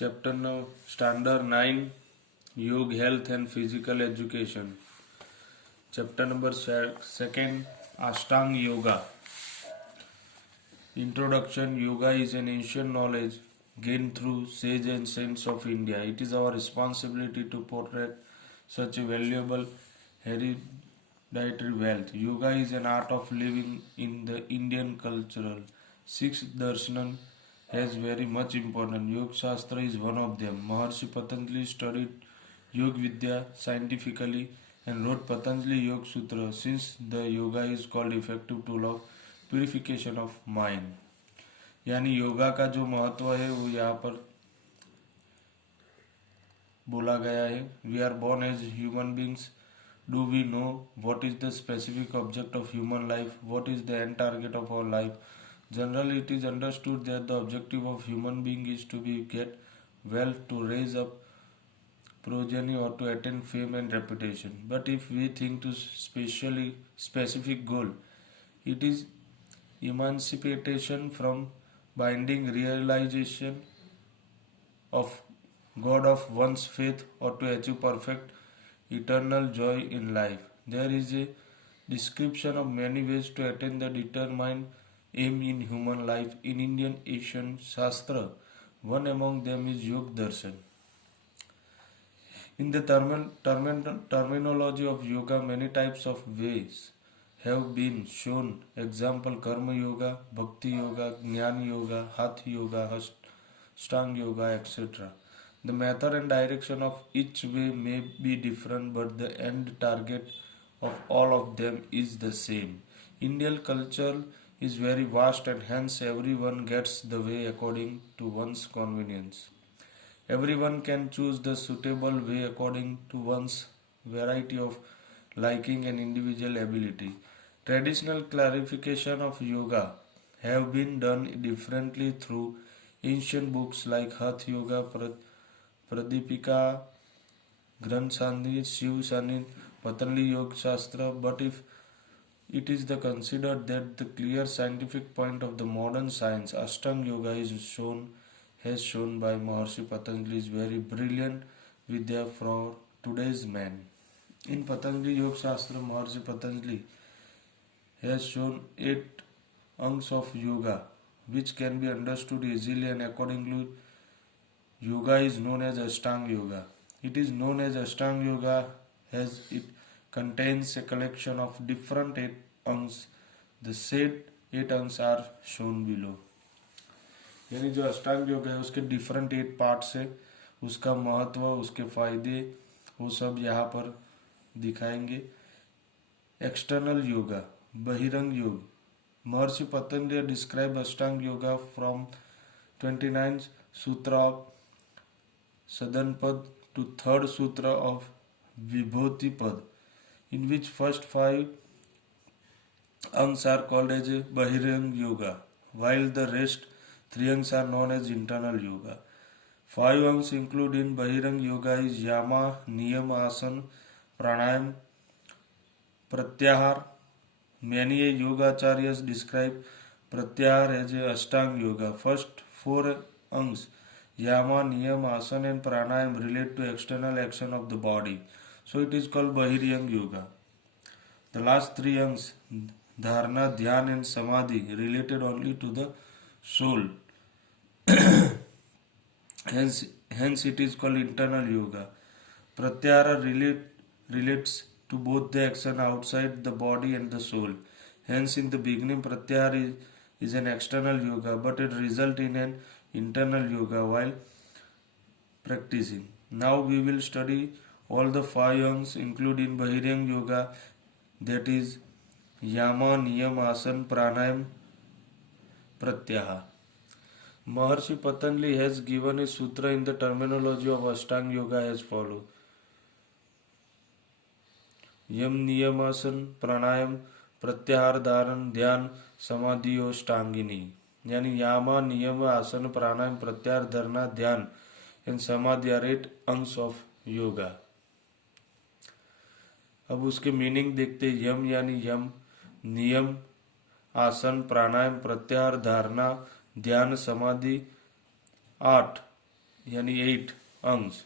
Chapter now, Standard 9, Yoga, Health and Physical Education. Chapter number 2, Ashtanga Yoga. Introduction. Yoga is an ancient knowledge gained through sage and saints of India. It is our responsibility to protect such a valuable hereditary wealth. Yoga is an art of living in the Indian cultural. Six darshan has very much important. Yoga Shastra is one of them. Maharshi Patanjali studied Yoga Vidya scientifically and wrote Patanjali Yoga Sutra. Since the yoga is called effective tool of purification of mind, यानी योगा का जो महत्व है वो यहाँ पर बोला गया है. We are born as human beings. Do we know what is the specific object of human life? What is the end target of our life? Generally it is understood that the objective of human being is to be get wealth, to raise up progeny or to attain fame and reputation. But if we think to specific goal, it is emancipation from binding realization of God of one's faith or to achieve perfect eternal joy in life. There is a description of many ways to attain the determined aim in human life in Indian Asian Shastra. One among them is Yoga Darshan. In the terminology of yoga, many types of ways have been shown. Example: Karma Yoga, Bhakti Yoga, Jnana Yoga, Hatha Yoga, Ashtanga Yoga, etc. The method and direction of each way may be different, but the end target of all of them is the same. Indian culture is very vast and hence everyone gets the way according to one's convenience. Everyone can choose the suitable way according to one's variety of liking and individual ability. Traditional clarification of yoga have been done differently through ancient books like Hatha Yoga, Pradipika, Granth Sandhi, Shiv Sanit, Patanjali Yoga Shastra. But if it is considered that the clear scientific point of the modern science, Ashtanga Yoga has shown by Maharshi Patanjali is very brilliant Vidya for today's man. In Patanjali Yoga Shastra, Maharshi Patanjali has shown 8 angs of yoga which can be understood easily, and accordingly yoga is known as Ashtanga Yoga. It is known as Ashtanga Yoga as it contains a collection of different 8 angs. The said 8 angs are shown below. यानी जो अष्टांग योग है उसके different 8 parts है, उसका महत्व, उसके फायदे, वो सब यहाँ पर दिखाएंगे. एक्सटर्नल योगा, बहिरंग योग. महर्षि Patanjali describe Ashtanga yoga from 29 सूत्र ऑफ सदन पद to 3rd sutra of Vibhuti Pad, in which first 5 angs are called as Bahirang Yoga, while the rest 3 angs are known as internal yoga. 5 angs included in Bahirang Yoga is Yama, Niyam, Asana, Pranayam, Pratyahar. Many yogacharyas describe Pratyahar as Ashtanga Yoga. First 4 angs, Yama, Niyam, Asana and Pranayam, relate to external action of the body. So it is called Bahirang Yoga. The last 3 angs, Dharana, Dhyan and Samadhi, related only to the soul. hence it is called internal yoga. Pratyahara relates to both the action outside the body and the soul. Hence in the beginning Pratyahara is an external yoga, but it results in an internal yoga while practicing. Now we will study all the 5 angs included in Bahirang Yoga, that is Yama, Niyam, Asana, Pranayam, Pratyahara. Maharshi Patanjali has given a sutra in the terminology of Ashtanga Yoga as follows: Yam, Niyam, Asana, Pranayam, Pratyahara, Dharan, Dhyan, Samadhi, Ashtangini. यानी यामा, नियम, आसन, प्राणायाम, प्रत्याहार, धारणा, ध्यान and समाधि are 8 अंग्स of yoga. अब उसके meaning देखते. यम यानी यम, नियम, आसन, प्राणायाम, प्रत्याहार, धारणा, ध्यान, समाधि 8 यानी 8 अंश,